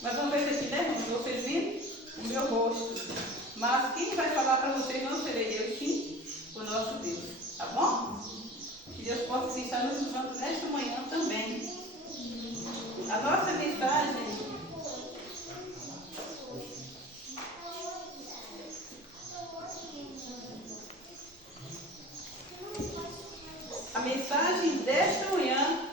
Mas uma vez aqui, né, irmãos? Vocês viram o meu rosto. Mas quem vai falar para vocês não serei eu, sim, o nosso Deus. Tá bom? Que Deus possa sim, estar nos usando nesta manhã também. A nossa mensagem. A mensagem desta manhã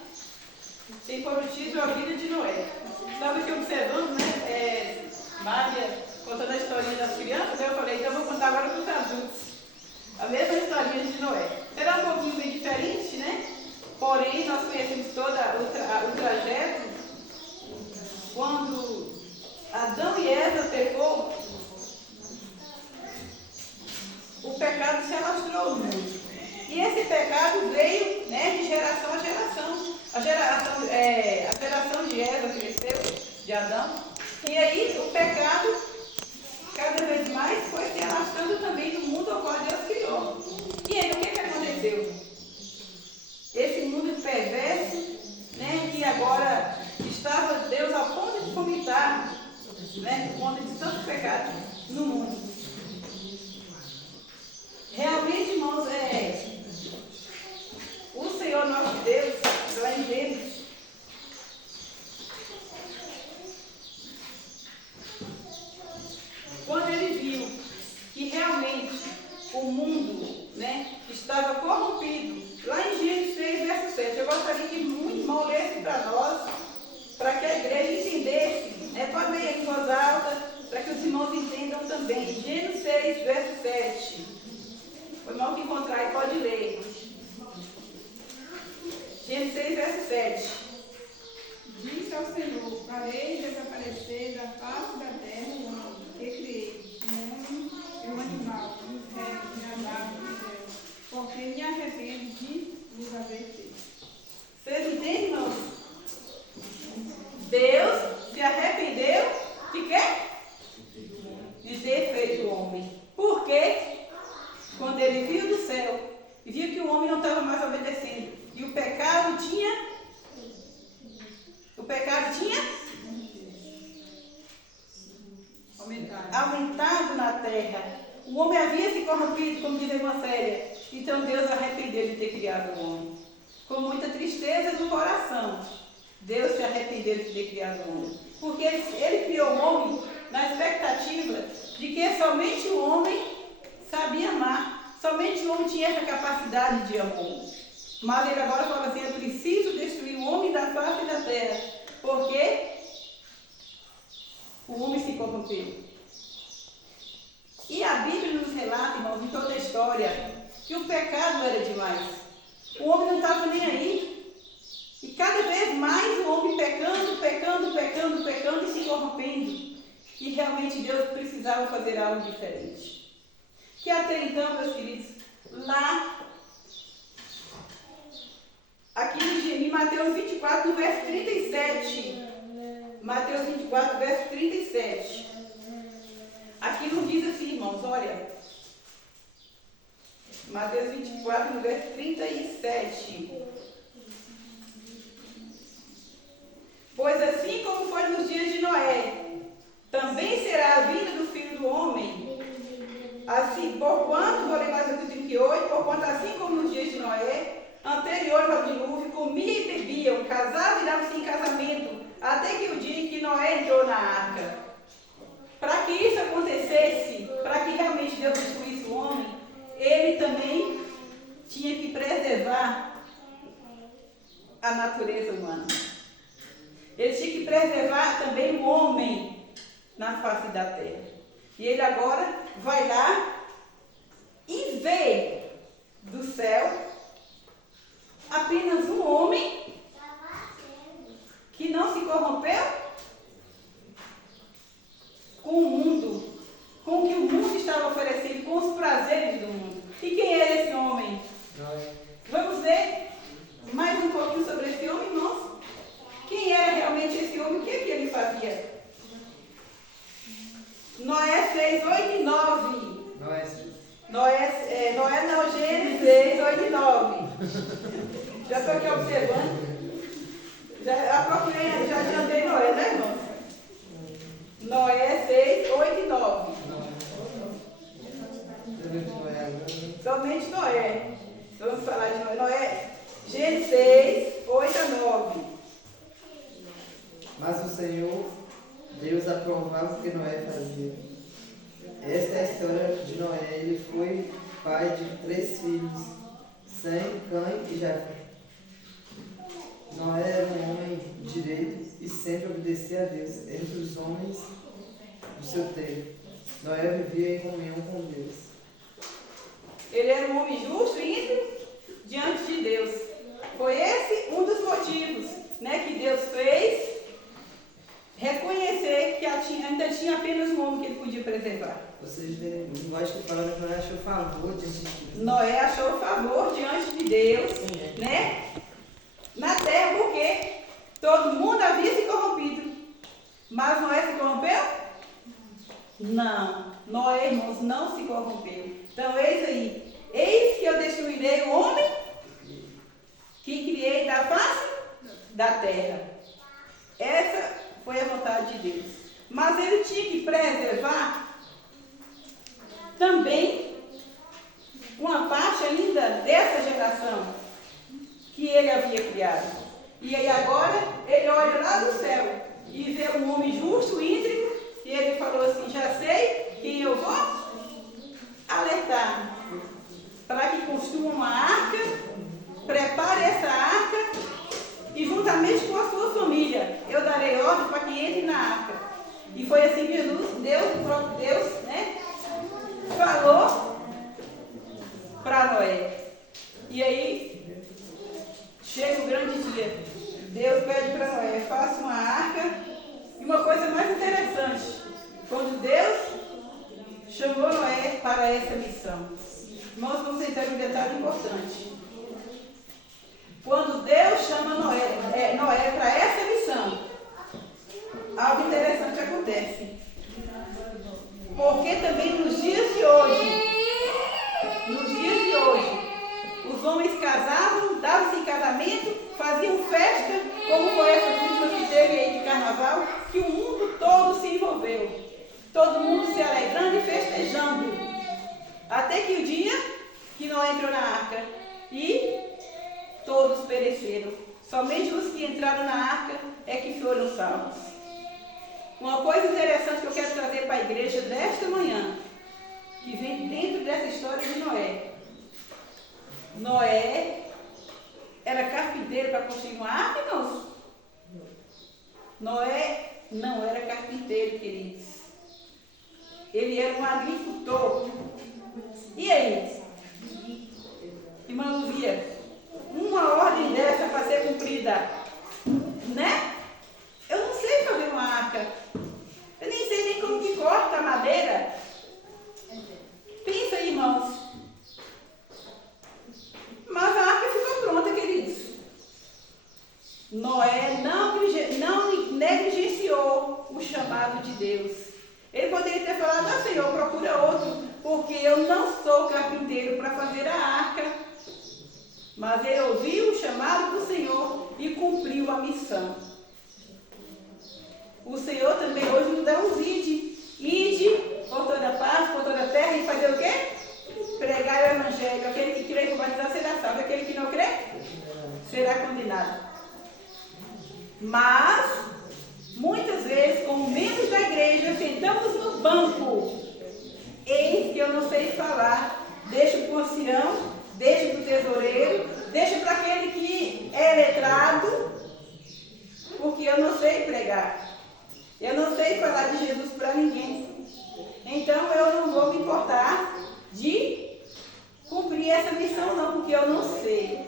tem por título a vida de Noé. Estava aqui observando, né? Mária contando a historinha das crianças, eu falei, então eu vou contar agora para os adultos. A mesma historinha de Noé. Será um pouquinho bem diferente, né? Porém, nós conhecemos todo o trajeto. Quando Adão e Eva pecou, o pecado se alastrou no mundo. E esse pecado veio, né, de geração a geração. A geração de Eva cresceu, de Adão. E aí o pecado, cada vez mais, foi se alastrando também no mundo ao qual Deus criou. E aí o que aconteceu? Esse mundo perverso, né, que agora estava Deus a ponto de vomitar, né, por conta de tanto pecado no mundo. Realmente, irmãos, o Senhor nosso Deus, lá em Gênesis, quando ele viu que realmente o mundo, né, estava corrompido, lá em Gênesis 3, verso 7, eu gostaria que muito irmão lesse para nós, para que a igreja entendesse, né, pode ler em voz alta, para que os irmãos entendam também. Gênesis 6, verso 7. O irmão que encontrar aí pode ler. Gênesis 6, verso 7. Disse ao Senhor, farei desaparecer da face da terra o homem que criei, o homem e o animal, os répteis e as aves do céu, porque me arrependo de vos haver feito. Vocês entendem, irmãos? Deus se arrependeu de quê? De ter feito o homem. Por quê? Quando ele viu do céu e viu que o homem não estava mais obedecendo. E o pecado tinha aumentado na terra. O homem havia se corrompido, como diz a irmã Célia. Então Deus arrependeu de ter criado o homem. Com muita tristeza no coração, Deus se arrependeu de ter criado o homem. Porque ele criou o homem na expectativa de que somente o homem sabia amar. Somente o homem tinha essa capacidade de amor. Mas ele agora fala assim, é preciso destruir o homem da face da terra. Porque o homem se corrompeu. E a Bíblia nos relata, irmãos, em toda a história, que o pecado era demais. O homem não estava nem aí. E cada vez mais o homem pecando e se corrompendo. E realmente Deus precisava fazer algo diferente. Que até então, meus queridos, lá, aqui em Mateus 24, no verso 37. Mateus 24, verso 37. Aqui nos diz assim, irmãos, olha. Mateus 24, no verso 37. Pois assim como foi nos dias de Noé, também será a vinda do Filho do Homem. Assim, porquanto, vou ler mais aqui o 38, porquanto assim como nos dias de Noé, anteriores ao dilúvio, comiam e bebiam, casavam e davam-se em casamento, até que o dia em que Noé entrou na arca. Para que isso acontecesse, para que realmente Deus destruísse o homem, ele também tinha que preservar a natureza humana. Ele tinha que preservar também o homem na face da terra. E ele agora vai lá e vê do céu apenas um homem que não se corrompeu com o mundo, com o que o mundo estava oferecendo, com os prazeres do mundo. E quem era esse homem? Vamos ver mais um pouquinho sobre esse homem, irmãos? Quem era realmente esse homem? O que ele fazia? Noé 6, 8 e 9. Noé não, Gênesis 6, 8 e 9. Já estou aqui observando. Já procurei, já adiantei Noé, né, irmãos? Noé 6, 8 e 9. Somente Noé. Vamos falar de Noé. Noé, Gênesis 6, 8 a 9. Mas o Senhor Deus aprovava o que Noé fazia. Esta é a história de Noé. Ele foi pai de 3 filhos, Sem, Cã e Jafé. Noé era um homem direito e sempre obedecia a Deus entre os homens do seu tempo. Noé vivia em comunhão com Deus. Ele era um homem justo e íntegro diante de Deus. Foi esse um dos motivos, né, que Deus fez reconhecer que ainda tinha apenas um homem que ele podia preservar. Ou seja, não gosto de falar, mas Noé achou favor diante de Deus. Noé achou favor diante de Deus, né? Na terra, porque todo mundo havia se corrompido. Mas Noé se corrompeu? Não. Noé, irmãos, não se corrompeu. Então, eis aí. Eis que eu destruirei o homem que criei da face da terra. Essa foi a vontade de Deus. Mas ele tinha que preservar também uma parte ainda dessa geração que ele havia criado. E aí agora ele olha lá do céu e vê um homem justo, íntegro, e ele falou assim: já sei quem eu vou alertar para que construa uma arca, prepare essa arca e juntamente com a sua família eu darei ordem para que entre na arca. E foi assim que Jesus, Deus, o próprio Deus, né, falou para Noé. E aí chega o grande dia. Deus pede para Noé: faça uma arca. E uma coisa mais interessante, quando Deus chamou Noé para essa missão. Irmãos, vamos entrar em um detalhe importante. Quando Deus chama Noé para essa missão, algo interessante acontece. Porque também nos dias de hoje, os homens casavam, davam-se em casamento, faziam festa, como foi essa última que teve aí de carnaval, que o mundo todo se envolveu. Todo mundo se alegrando e festejando. Até que o dia que Noé entrou na arca e todos pereceram. Somente os que entraram na arca é que foram salvos. Uma coisa interessante que eu quero trazer para a igreja desta manhã, que vem dentro dessa história de Noé. Noé era carpinteiro para construir uma arca, não? Noé não era carpinteiro, queridos. Ele era um agricultor. E aí? Irmã Luzia, uma ordem dessa para ser cumprida, né? Eu não sei fazer uma arca. Eu nem sei nem como que corta a madeira. Pensa aí, irmãos. Mas a arca ficou pronta, queridos. Noé não negligenciou o chamado de Deus. Ele poderia ter falado: ah, Senhor, procura outro, porque eu não sou carpinteiro para fazer a arca. Mas ele ouviu o chamado do Senhor e cumpriu a missão. O Senhor também hoje nos dá uns ide por toda a paz, por toda a terra, e fazer o quê? Pregar o evangelho. Aquele que crê e for batizado será salvo, aquele que não crê será condenado. Mas muitas vezes, como membros da igreja, sentamos no banco. Eis que eu não sei falar. Deixa para o ancião, deixa para o tesoureiro, deixa para aquele que é letrado, porque eu não sei pregar. Eu não sei falar de Jesus para ninguém. Então eu não vou me importar de cumprir essa missão não, porque eu não sei.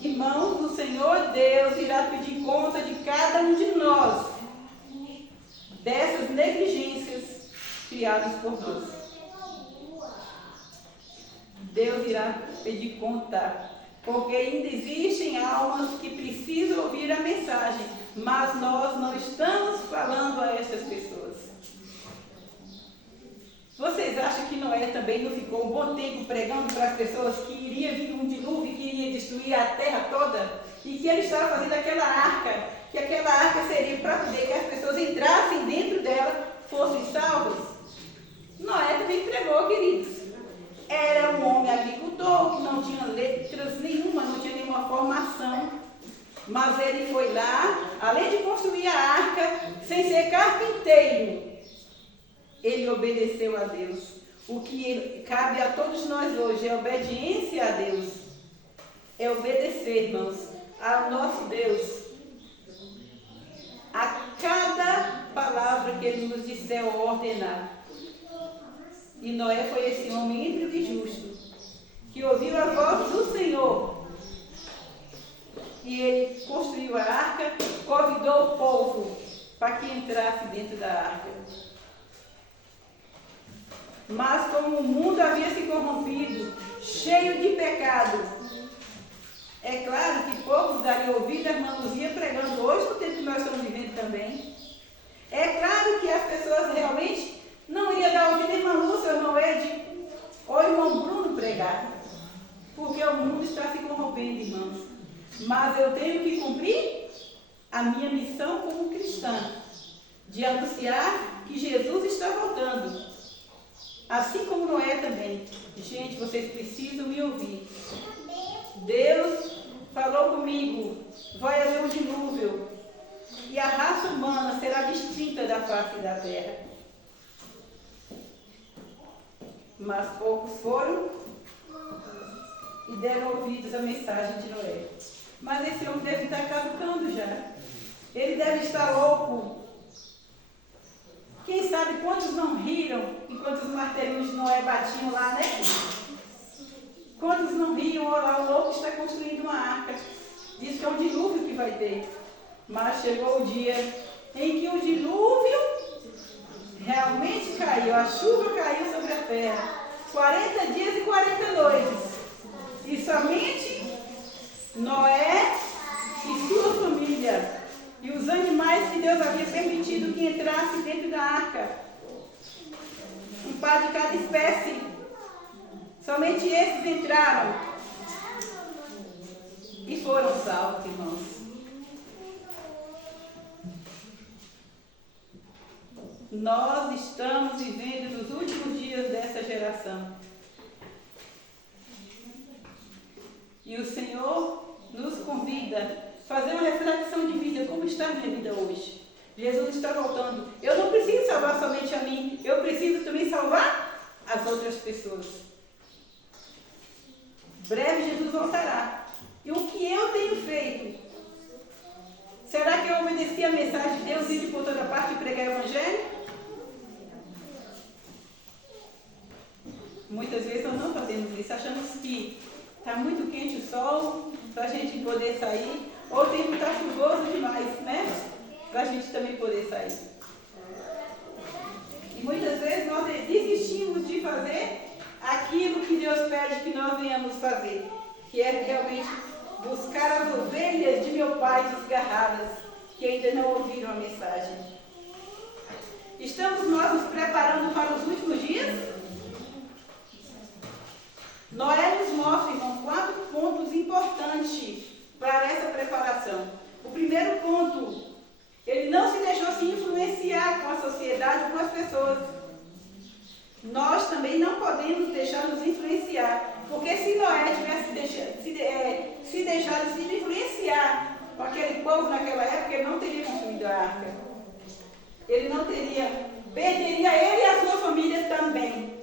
Irmãos, o Senhor Deus irá pedir conta de cada um de nós dessas negligências criadas por Deus. Deus irá pedir conta, porque ainda existem almas que precisam ouvir a mensagem, mas nós não estamos falando a essas pessoas. Vocês acham que Noé também não ficou um bom tempo pregando para as pessoas que iria vir um dilúvio que iria destruir a terra toda, e que ele estava fazendo aquela arca, que aquela arca seria para poder que as pessoas entrassem dentro dela, fossem salvas. Noé também pregou, queridos. Era um homem agricultor que não tinha letras nenhuma, não tinha nenhuma formação. Mas ele foi lá, além de construir a arca, sem ser carpinteiro, ele obedeceu a Deus. O que cabe a todos nós hoje é obediência a Deus. É obedecer, irmãos, ao nosso Deus. A cada palavra que ele nos disser ou ordenar. E Noé foi esse homem íntegro e justo, que ouviu a voz do Senhor. E ele construiu a arca, convidou o povo para que entrasse dentro da arca. Mas como o mundo havia se corrompido, cheio de pecado, é claro que poucos dariam ouvido a irmã Luzia pregando hoje, no tempo que nós estamos vivendo também. É claro que as pessoas realmente não iriam dar ouvido a irmã Lúcia, o irmão Ed, ou o irmão Bruno pregar, porque o mundo está se corrompendo, irmãos. Mas eu tenho que cumprir a minha missão como cristã, de anunciar que Jesus está voltando. Assim como Noé também. Gente, vocês precisam me ouvir. Deus falou comigo, vai haver um dilúvio, e a raça humana será extinta da face da terra. Mas poucos foram e deram ouvidos à mensagem de Noé. Mas esse homem deve estar caducando já. Ele deve estar louco. Quem sabe quantos não riram enquanto os martelinhos de Noé batiam lá, né? Quantos não riam, olha lá, o louco está construindo uma arca. Diz que é um dilúvio que vai ter. Mas chegou o dia em que o dilúvio realmente caiu. A chuva caiu sobre a terra. 40 dias e 40 noites. E somente Noé e sua família e os animais que Deus havia permitido que entrassem dentro da arca. Um par de cada espécie. Somente esses entraram e foram salvos, irmãos. Nós estamos vivendo nos últimos dias dessa geração. E o Senhor nos convida a fazer uma reflexão de vida. Como está a minha vida hoje? Jesus está voltando. Eu não preciso salvar somente a mim. Eu preciso também salvar as outras pessoas. Breve Jesus voltará. E o que eu tenho feito? Será que eu obedeci a mensagem de Deus, ir por toda parte e pregar o Evangelho? Muitas vezes nós não fazemos isso. Achamos que está muito quente o sol para a gente poder sair. Ou o tempo está chuvoso demais, né? Para a gente também poder sair. E muitas vezes nós desistimos de fazer aquilo que Deus pede que nós venhamos fazer, que é realmente buscar as ovelhas de meu Pai desgarradas, que ainda não ouviram a mensagem. Estamos nós nos preparando para os últimos dias? Noé nos mostra, irmão, 4 pontos importantes para essa preparação. O primeiro ponto, ele não se deixou se influenciar com a sociedade, com as pessoas. Nós também não podemos deixar nos influenciar, porque se Noé tivesse se deixado se influenciar com aquele povo naquela época, ele não teria construído a arca. Ele não teria, perderia ele e a sua família também.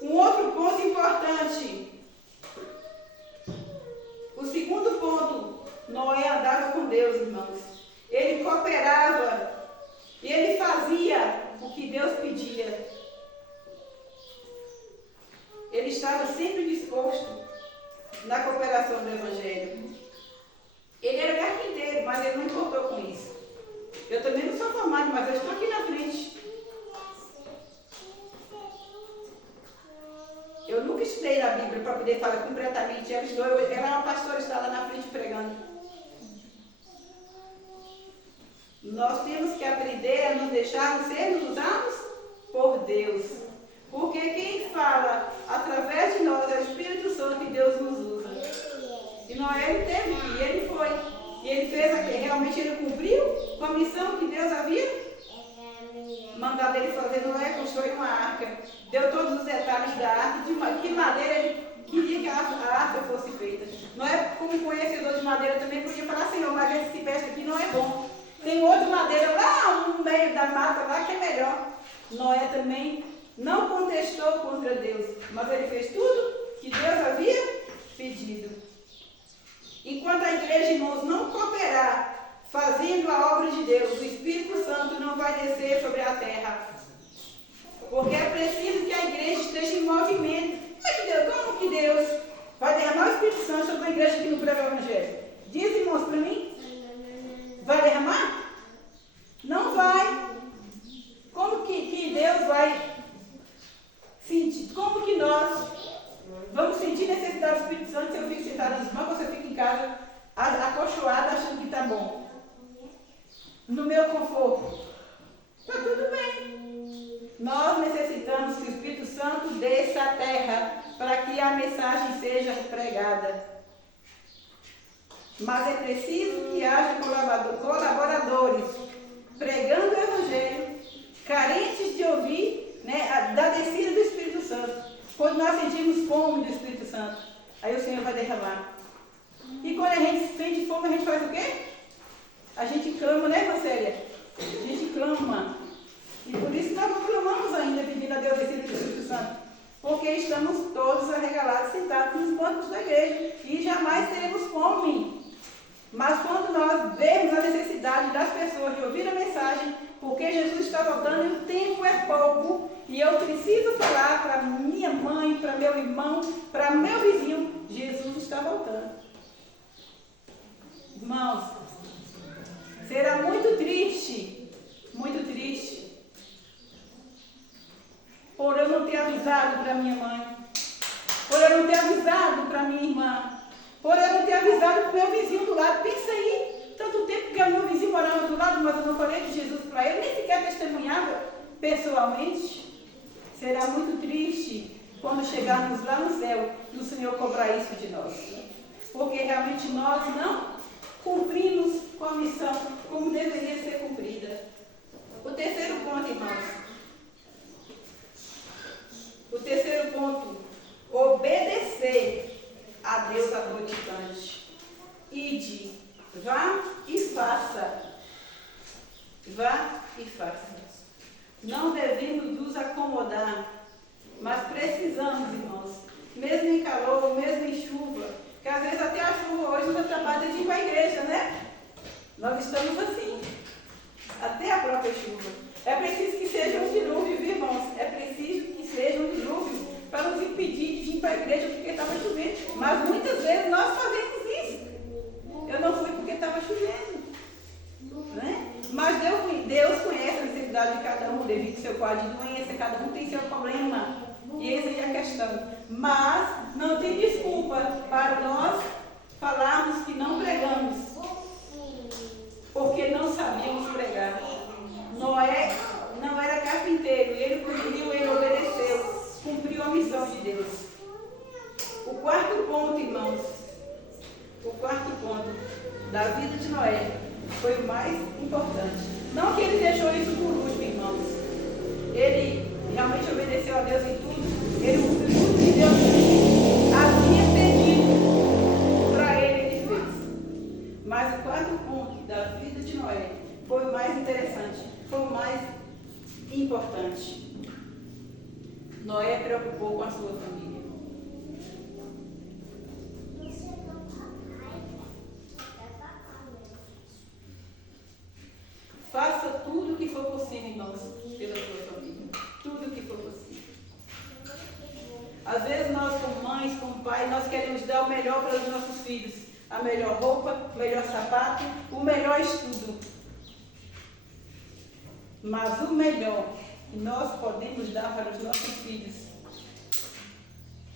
Um outro ponto importante. O segundo ponto, Noé andava com Deus, irmãos. Ele cooperava e ele fazia o que Deus pedia. Ele estava sempre disposto na cooperação do Evangelho. Ele era carpinteiro, mas ele não importou com isso. Eu também não sou formado, mas eu estou aqui na frente. Eu nunca estudei na Bíblia para poder falar completamente. Ela é uma pastora, está lá na frente pregando. Nós temos que aprender a nos deixarmos ser usados por Deus. Porque quem fala através de nós é o Espírito Santo e Deus nos usa. E Noé ele teve que ir, ele foi. E ele fez aquilo. Realmente ele cumpriu com a missão que Deus havia mandado ele fazer. Noé construiu uma arca. Deu todos os detalhes da arca, de que madeira ele queria que a arca fosse feita. Noé, como conhecedor de madeira, também podia falar: Senhor, mas esse peixe aqui não é bom. Tem outra madeira lá no meio da mata lá que é melhor. Noé também não contestou contra Deus, mas ele fez tudo que Deus havia pedido. Enquanto a igreja, irmãos, não cooperar fazendo a obra de Deus, o Espírito Santo não vai descer sobre a terra. Porque é preciso que a igreja esteja em movimento. Como que Deus vai derramar o Espírito Santo sobre a igreja que não prega o Evangelho? Diz, irmãos, para mim. Vai derramar? Não vai. Como que Deus vai sentir? Como que nós vamos sentir necessidade do Espírito Santo se eu fico sentada nos bancos, você fica em casa acolchoada achando que está bom? No meu conforto. Está tudo bem. Nós necessitamos que o Espírito Santo desça à terra para que a mensagem seja pregada. Mas é preciso que haja colaboradores pregando o Evangelho, carentes de ouvir, né, da descida do Espírito Santo. Quando nós sentimos fome do Espírito Santo, aí o Senhor vai derramar. E quando a gente sente fome, a gente faz o quê? A gente clama, né, Marcélia? A gente clama. E por isso nós não clamamos ainda pedindo a Deus descida do Espírito Santo. Porque estamos todos arregalados, sentados nos bancos da igreja. E jamais teremos fome. Mas quando nós vemos a necessidade das pessoas de ouvir a mensagem, porque Jesus está voltando e o tempo é pouco, e eu preciso falar para minha mãe, para meu irmão, para meu vizinho, Jesus está voltando. Irmãos, será muito triste, por eu não ter avisado para minha mãe, por eu não ter avisado para minha irmã, por eu não ter avisado para o meu vizinho do lado. Pensa aí, tanto tempo que o meu vizinho morava do lado, mas eu não falei de Jesus para ele, nem sequer testemunhava pessoalmente. Será muito triste quando chegarmos lá no céu e o Senhor cobrar isso de nós. Porque realmente nós não cumprimos com a missão como deveria ser cumprida. O terceiro ponto, irmãos. O terceiro ponto, obedecer a Deus a todo instante. Ide, vá e faça. Vá e faça. Não devemos nos acomodar, mas precisamos, irmãos, mesmo em calor, mesmo em chuva, que às vezes até a chuva hoje nos atrapalha de ir para a igreja, né? Nós estamos assim, até a própria chuva. É preciso que seja um dilúvio, viu, irmãos? É preciso que seja um dilúvio para nos impedir de ir para a igreja porque estava chovendo. Mas muitas vezes nós fazemos isso. Eu não fui porque estava chovendo. Né? Mas Deus conhece a necessidade de cada um, devido ao seu quadro de doença, cada um tem seu problema. E essa é a questão. Mas não tem desculpa para nós falarmos que não pregamos, porque não sabíamos pregar. Noé não era carpinteiro, ele cumpriu, ele obedeceu, cumpriu a missão de Deus. O quarto ponto, irmãos, da vida de Noé foi o mais importante. Não que ele deixou isso por último, irmãos. Ele realmente obedeceu a Deus em tudo. Ele cumpriu tudo que Deus havia pedido para ele, ele fez. Mas o quarto ponto da vida de Noé foi o mais interessante, foi o mais importante. Noé preocupou com a sua família. Faça tudo o que for possível, irmãos, pela sua família. Tudo o que for possível. Às vezes nós, como mães, como pais, nós queremos dar o melhor para os nossos filhos. A melhor roupa, o melhor sapato, o melhor estudo. Mas o melhor que nós podemos dar para os nossos filhos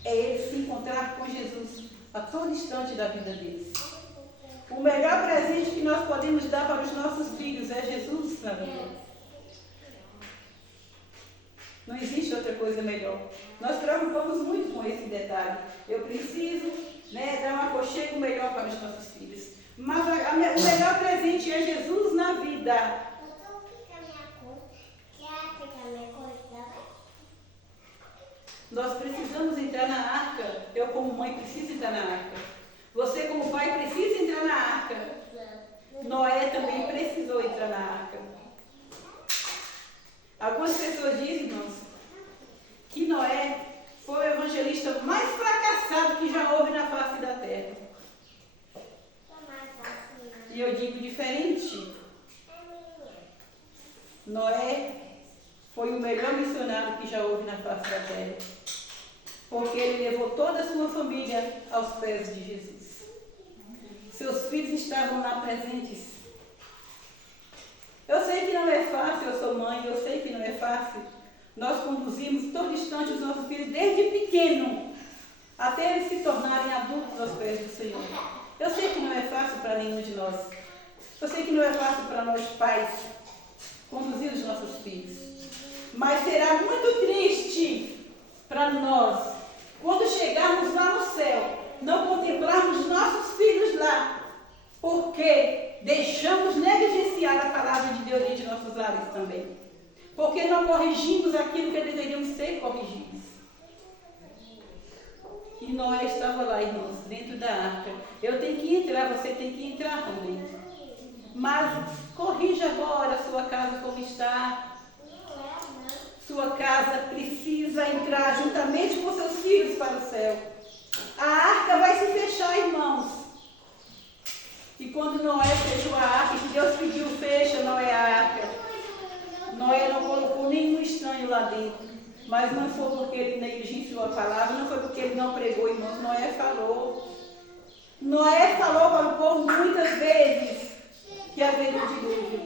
é eles se encontrar com Jesus a todo instante da vida deles. O melhor presente que nós podemos dar para os nossos filhos é Jesus na vida. Não existe outra coisa melhor. Nós preocupamos muito com esse detalhe. Eu preciso, dar um aconchego melhor para os nossos filhos. Mas o melhor presente é Jesus na vida. Nós precisamos entrar na arca. Eu, como mãe, preciso entrar na arca. Você, como pai, precisa entrar na arca. Noé também precisou entrar na arca. Algumas pessoas dizem, irmãos, que Noé foi o evangelista mais fracassado que já houve na face da terra. E eu digo diferente. Noé foi o melhor missionário que já houve na face da terra. Porque ele levou toda a sua família aos pés de Jesus. Seus filhos estavam lá presentes. Eu sei que não é fácil, eu sou mãe, eu sei que não é fácil. Nós conduzimos todo instante os nossos filhos desde pequeno, até eles se tornarem adultos aos pés do Senhor. Eu sei que não é fácil para nenhum de nós. Eu sei que não é fácil para nós pais conduzir os nossos filhos. Mas será muito triste para nós, quando chegarmos lá no céu, não contemplarmos nossos filhos lá, porque deixamos negligenciar a palavra de Deus dentro de nossos lares também. Porque não corrigimos aquilo que deveríamos ser corrigidos. E Noé estava lá, irmãos, dentro da arca. Eu tenho que entrar, você tem que entrar também. Mas corrija agora a sua casa como está. Sua casa precisa entrar juntamente com seus filhos para o céu. A arca vai se fechar, irmãos. E quando Noé fechou a arca, que Deus pediu, fecha Noé a arca. Noé não colocou nenhum estranho lá dentro. Mas não foi porque ele negligenciou a palavra, não foi porque ele não pregou, irmãos. Noé falou. Noé falou para o povo muitas vezes que haveria um dilúvio.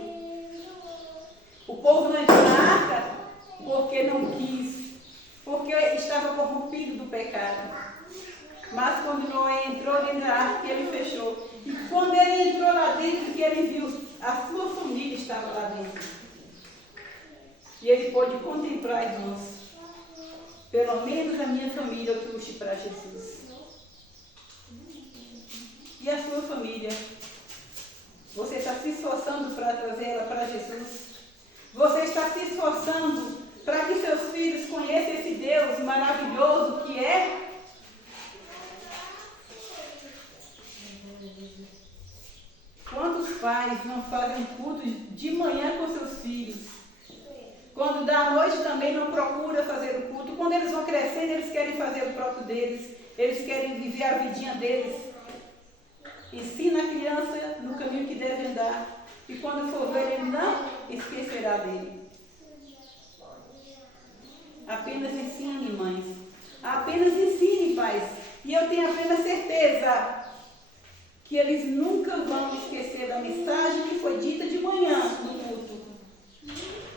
O povo não entrou na arca porque não quis, porque estava corrompido do pecado. Mas quando Noé entrou dentro da arca, ele fechou. E quando ele entrou lá dentro, que ele viu, a sua família estava lá dentro. E ele pôde contemplar, irmãos, pelo menos a minha família eu trouxe para Jesus. E a sua família? Você está se esforçando para trazer ela para Jesus? Você está se esforçando para que seus filhos conheçam esse Deus maravilhoso que é? Quantos pais não fazem culto de manhã com seus filhos? Quando dá à noite também não procura fazer o culto. Quando eles vão crescendo, eles querem fazer o próprio deles. Eles querem viver a vidinha deles. Ensina a criança no caminho que deve andar. E quando for ver, ele não esquecerá dele. Apenas ensine, mães. Apenas ensine, pais. E eu tenho a plena certeza que eles nunca vão esquecer da mensagem que foi dita de manhã no culto.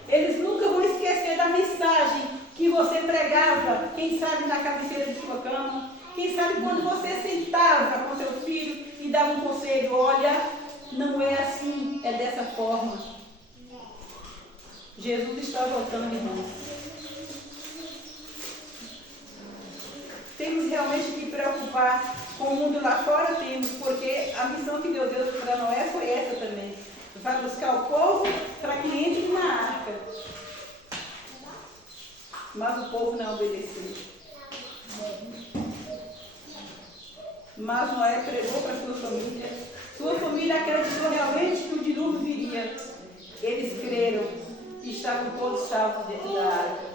Eles nunca vão esquecer da mensagem que você pregava, quem sabe na cabeceira de sua cama, quem sabe quando você sentava com seu filho e dava um conselho, olha, não é assim, é dessa forma. Jesus está voltando, irmãos. Temos realmente que preocupar com o mundo lá fora, temos, porque a missão que Deus deu para Noé foi essa também. Vai buscar o povo para que entre na arca. Mas o povo não obedeceu. Mas Noé pregou para sua família. Sua família acreditou realmente que o dilúvio viria. Eles creram e estavam todos salvos dentro da arca.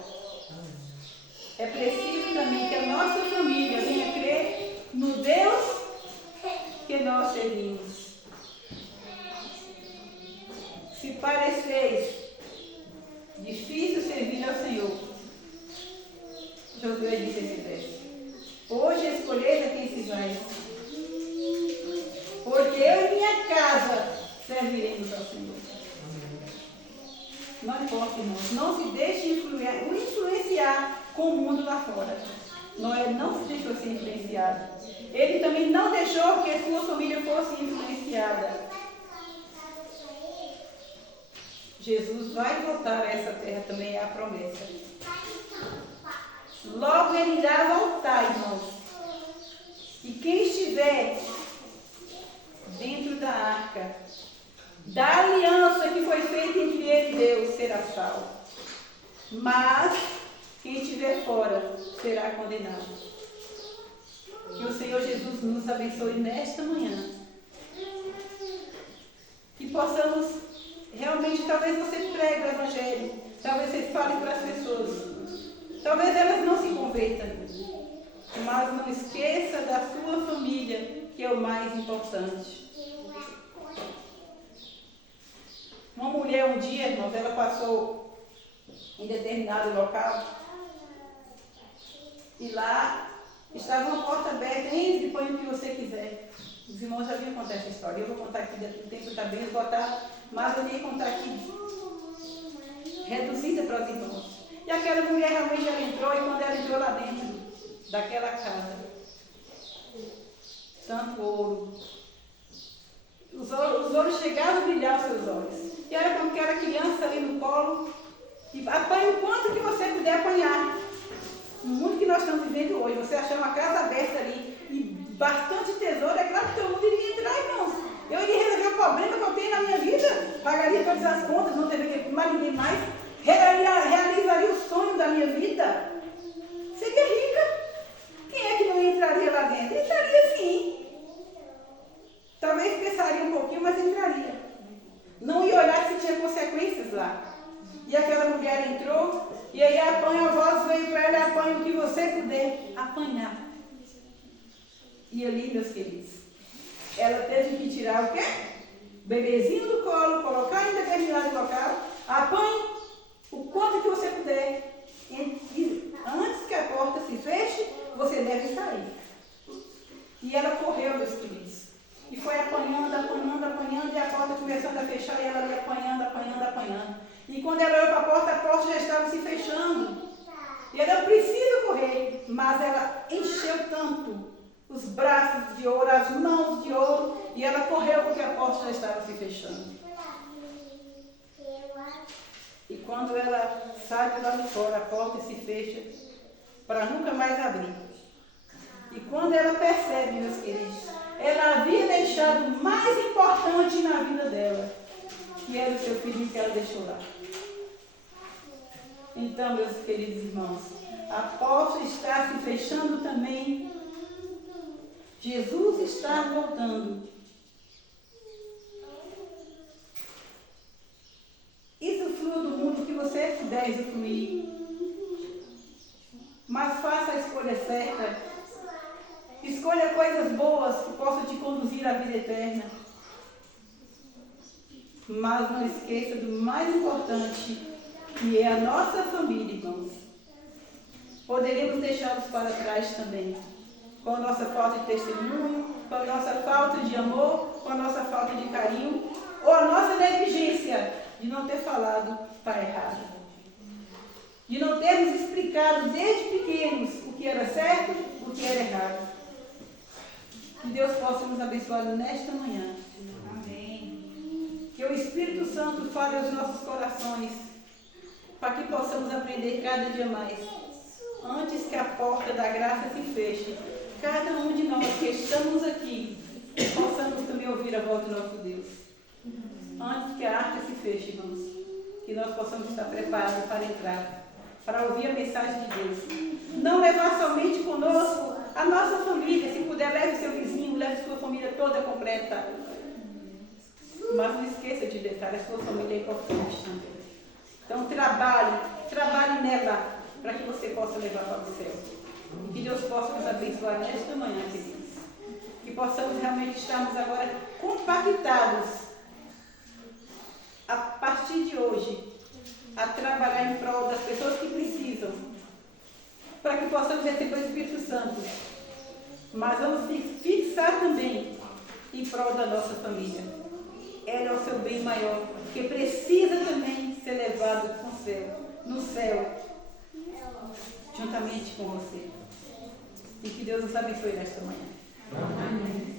É preciso também que a nossa família venha crer no Deus que nós servimos. Se pareceis difícil servir ao Senhor, Josué disse esse texto. Hoje escolheis a quem se vai. Porque eu e minha casa serviremos ao Senhor. Não importa, irmãos. Não se deixe influenciar com o mundo lá fora. Noé não se deixou ser influenciado. Ele também não deixou que a sua família fosse influenciada. Jesus vai voltar a essa terra, também é a promessa. Logo ele irá voltar, irmãos. E quem estiver dentro da arca, da aliança que foi feita entre ele e Deus, será salvo. Mas quem estiver fora será condenado. Que o Senhor Jesus nos abençoe nesta manhã. Que possamos realmente, talvez você pregue o Evangelho, talvez você fale para as pessoas, talvez elas não se convertam, mas não esqueça da sua família, que é o mais importante. Uma mulher um dia, irmãos, ela passou em determinado local e lá estava uma porta aberta. Entre e põe o que você quiser. Os irmãos já viram contar essa história. Eu vou contar aqui, o tempo está bem esgotado, mas eu ia contar aqui reduzida para os irmãos. E aquela mulher realmente ela entrou, e quando ela entrou lá dentro daquela casa, tanto ouro, os ouros chegavam a brilhar os seus olhos. E era como aquela criança ali no colo, e apanha o quanto que você puder apanhar. No mundo que nós estamos vivendo hoje, você achar uma casa aberta ali, e bastante tesouro, é claro que todo mundo iria entrar, irmãos. Eu iria resolver o problema que eu tenho na minha vida, pagaria todas as contas, não deveria mais ninguém mais, realizaria o sonho da minha vida. Você que é rica, quem é que não entraria lá dentro? Entraria sim. Talvez pensaria um pouquinho, mas entraria. Não ia olhar se tinha consequências lá. E aquela mulher entrou, e aí apanha, a voz veio para ela, apanha o que você puder apanhar. E ali, meus queridos, ela teve que tirar o quê? Bebezinho do colo, colocar em determinado local, apanhe o quanto que você puder. E antes que a porta se feche, você deve sair. E ela correu, meus queridos. E foi apanhando, e a porta começando a fechar, e ela ali apanhando. E quando ela olhou para a porta já estava se fechando. E ela precisa correr, mas ela encheu tanto os braços de ouro, as mãos de ouro, e ela correu porque a porta já estava se fechando. E quando ela sai de lá de fora, a porta se fecha para nunca mais abrir. E quando ela percebe, meus queridos, ela havia deixado o mais importante na vida dela, que era o seu filho que ela deixou lá. Então, meus queridos irmãos, a porta está se fechando também. Jesus está voltando. Usufrua do mundo que você puder usufruir. Mas faça a escolha certa. Escolha coisas boas que possam te conduzir à vida eterna. Mas não esqueça do mais importante, que é a nossa família, irmãos. Poderíamos deixá-los para trás também, com a nossa falta de testemunho, com a nossa falta de amor, com a nossa falta de carinho, ou a nossa negligência de não ter falado para errado. De não termos explicado desde pequenos o que era certo, o que era errado. Que Deus possa nos abençoar nesta manhã. Amém. Que o Espírito Santo fale aos nossos corações, para que possamos aprender cada dia mais. Antes que a porta da graça se feche, cada um de nós que estamos aqui, possamos também ouvir a voz do nosso Deus. Antes que a arca se feche, irmãos, que nós possamos estar preparados para entrar, para ouvir a mensagem de Deus. Não levar somente conosco a nossa família, se puder, leve seu vizinho, leve sua família toda completa. Mas não esqueça de deixar, a sua família é importante também. Então trabalhe nela, para que você possa levar para o céu. E que Deus possa nos abençoar nesta manhã, queridos. Que possamos realmente estarmos agora compactados, a partir de hoje, a trabalhar em prol das pessoas que precisam, para que possamos receber o Espírito Santo. Mas vamos fixar também em prol da nossa família. Ela é o seu bem maior, que precisa também ser levado no céu, juntamente com você. E que Deus nos abençoe nesta manhã. Amém.